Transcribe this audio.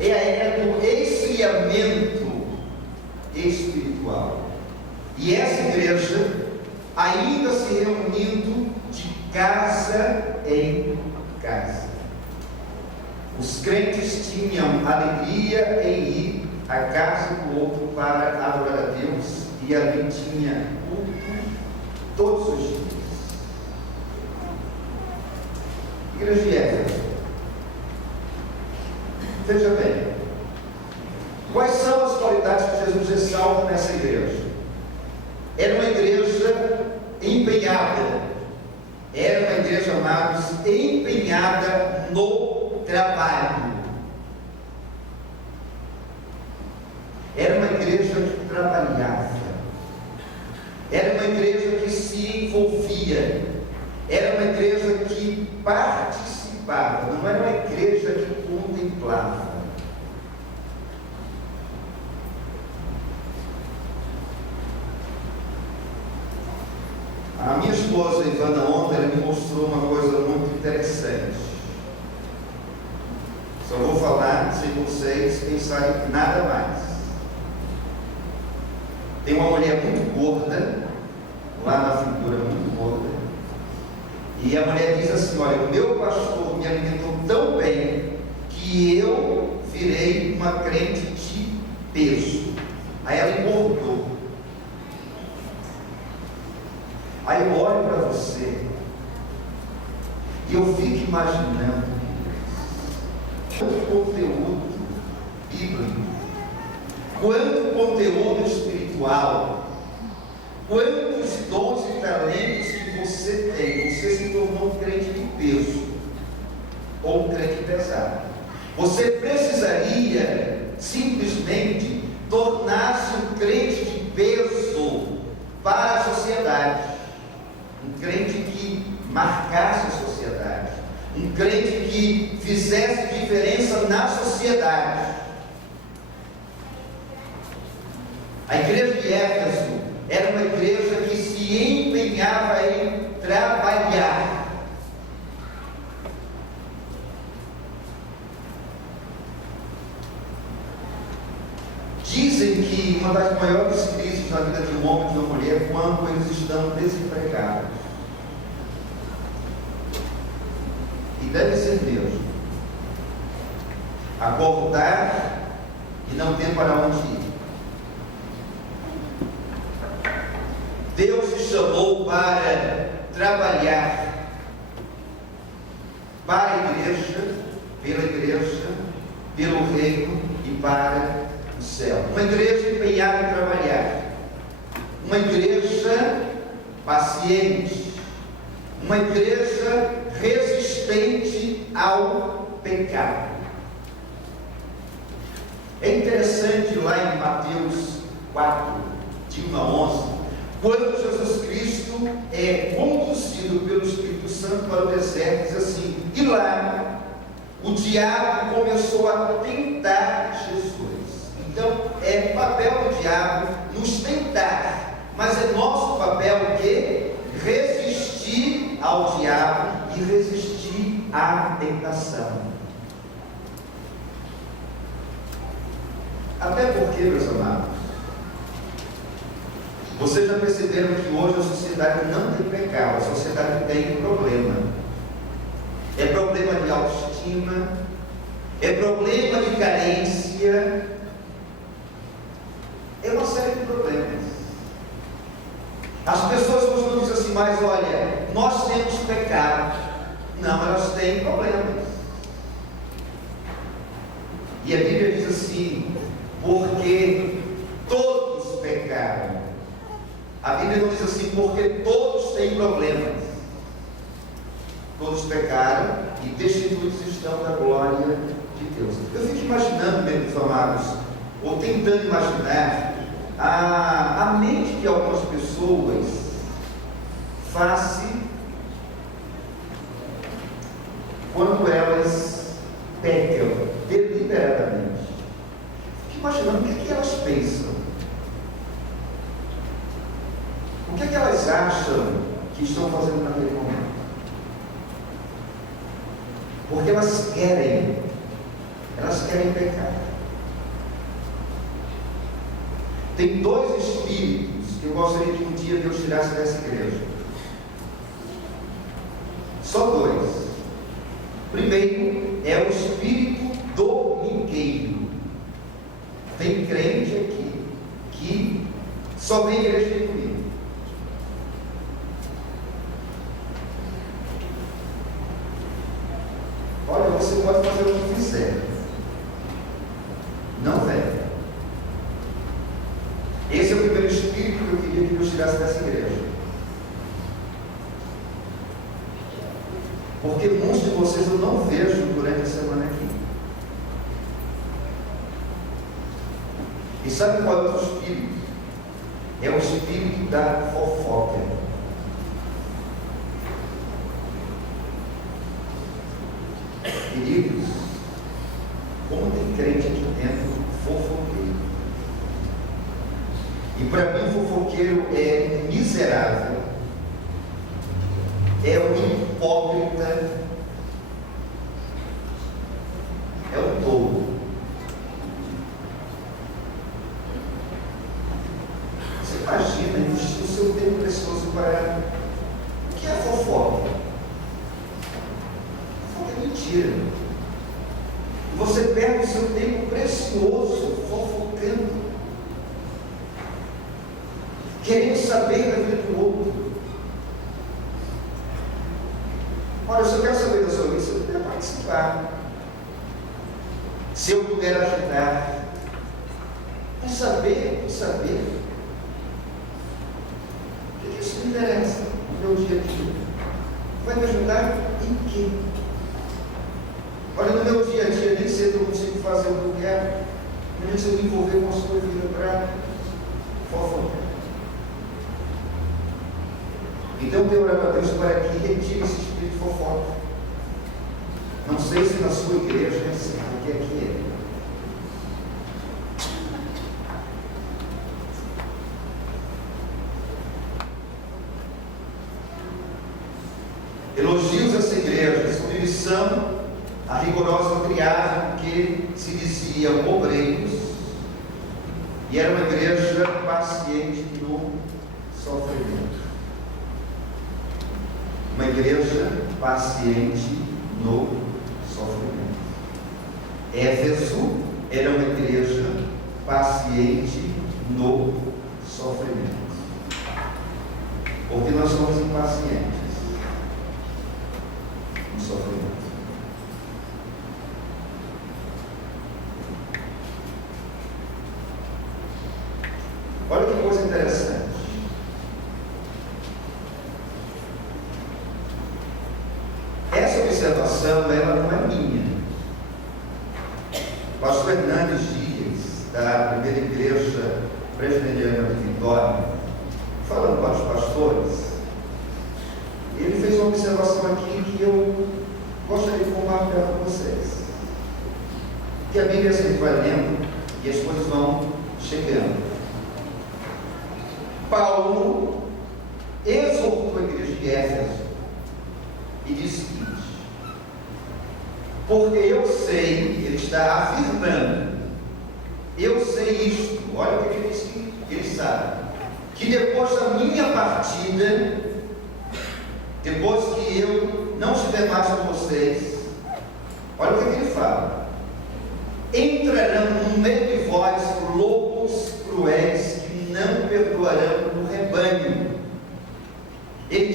é a era do esfriamento espiritual. E essa igreja ainda se reunindo de casa em casa. Os crentes tinham alegria em ir à casa do outro para adorar a Deus, e ali tinha culto todos os dias. Igreja de Éfeso, veja bem, quais são as qualidades que Jesus ressalta nessa igreja? Era uma igreja empenhada, era uma igreja, amados, empenhada no trabalho. Era uma igreja que trabalhava, era uma igreja que se envolvia, era uma igreja que participava, não era uma igreja que contemplava. A minha esposa, Ivana, ontem, ela me mostrou uma coisa muito interessante. Só vou falar sem vocês pensarem nada mais. Tem uma mulher muito gorda, lá na figura, muito gorda, e a mulher diz assim: olha, o meu pastor me alimentou tão bem que eu virei uma crente de peso. Aí ela engordou. Aí eu olho para você e eu fico imaginando quanto conteúdo bíblico, quanto conteúdo espiritual, quantos dons e talentos que você tem. Você se tornou um crente de peso ou um crente pesado. Você precisaria simplesmente tornar-se um crente de peso para a sociedade, um crente que marcasse a sociedade, um crente que fizesse diferença na sociedade. A igreja de Éfeso era uma igreja que se empenhava em trabalhar. Dizem que uma das maiores crises na vida de um homem e de uma mulher é quando eles estão desempregados. E deve ser mesmo. Acordar e não ter para onde ir. Deus te chamou para trabalhar para a igreja, pelo reino e para o céu. Uma igreja empenhada em trabalhar, uma igreja paciente, uma igreja resistente ao pecado. É interessante lá em Mateus 4, de 1 a 11, quando Jesus Cristo é conduzido pelo Espírito Santo para o deserto, diz assim: e lá o diabo começou a tentar Jesus. Então é papel do diabo nos tentar, mas é nosso papel o quê? Resistir ao diabo e resistir à tentação. Até porque, meus amados, vocês já perceberam que hoje a sociedade não tem pecado, a sociedade tem problema. É problema de autoestima, é problema de carência, é uma série de problemas. As pessoas costumam dizer assim: mas olha, nós temos pecado. Não, elas têm problemas. E a Bíblia diz assim: porque todos pecaram. A Bíblia não diz assim: porque todos têm problemas. Todos pecaram e destituídos estão da glória de Deus. Eu fico imaginando, meus amados, ou tentando imaginar a mente de algumas pessoas face quando elas pecam deliberadamente. Fico imaginando o que elas pensam. O que elas acham que estão fazendo naquele momento? Porque elas querem querem pecar. Tem dois espíritos que eu gostaria que um dia Deus tirasse dessa igreja. Só dois. Primeiro é o espírito domingueiro. Tem crente aqui que só vem à igreja de domingo. Olha, você pode fazer o que quiser, não vem. Esse é o primeiro espírito que eu queria que Deus tirasse dessa igreja. Porque muitos de vocês eu não vejo durante a semana aqui. E sabe qual é o outro espírito? É o espírito da fofoca. Queridos, como tem crente aqui dentro fofoqueiro. E para mim fofoqueiro é miserável, é um hipócrita, é um tolo. Você imagina investir o seu tempo precioso para... O que é fofoca? Fofoca é mentira. E você perde o seu tempo precioso fofocando, querendo saber da vida do outro. Olha, se eu quero saber da sua vida, se eu puder participar, se eu puder ajudar, é saber. O que isso me interessa no meu dia a dia? Vai me ajudar em quê? Olha, no meu dia a dia, nem sei se eu consigo fazer o que eu quero, nem se eu me envolver com a sua vida para fofocar. Então, eu oro a Deus para que retire esse espírito de fofoca. Não sei se na sua igreja é assim, porque aqui é. Elogios a essa igreja, submissão à rigorosa triagem, porque se dizia obreiros, e era uma igreja paciente no sofrimento. Uma igreja paciente no sofrimento. Éfeso era uma igreja paciente no sofrimento. Porque nós somos impacientes no sofrimento. Olha que coisa interessante. Essa observação, ela não é minha. O pastor Hernandes Dias, da primeira igreja presbiteriana de Vitória, falando para os pastores, ele fez uma observação aqui que eu gostaria de compartilhar com vocês. Que a Bíblia sempre vai lendo e as coisas vão chegando. Paulo exortou a igreja de Éfeso e disse o seguinte: porque eu sei, ele está afirmando, eu sei isto, olha o que ele disse que ele sabe, que depois da minha partida, depois que eu não estiver mais com vocês, olha o que ele fala: entrarão no meio de vós lobos cruéis que não perdoarão o rebanho. Ele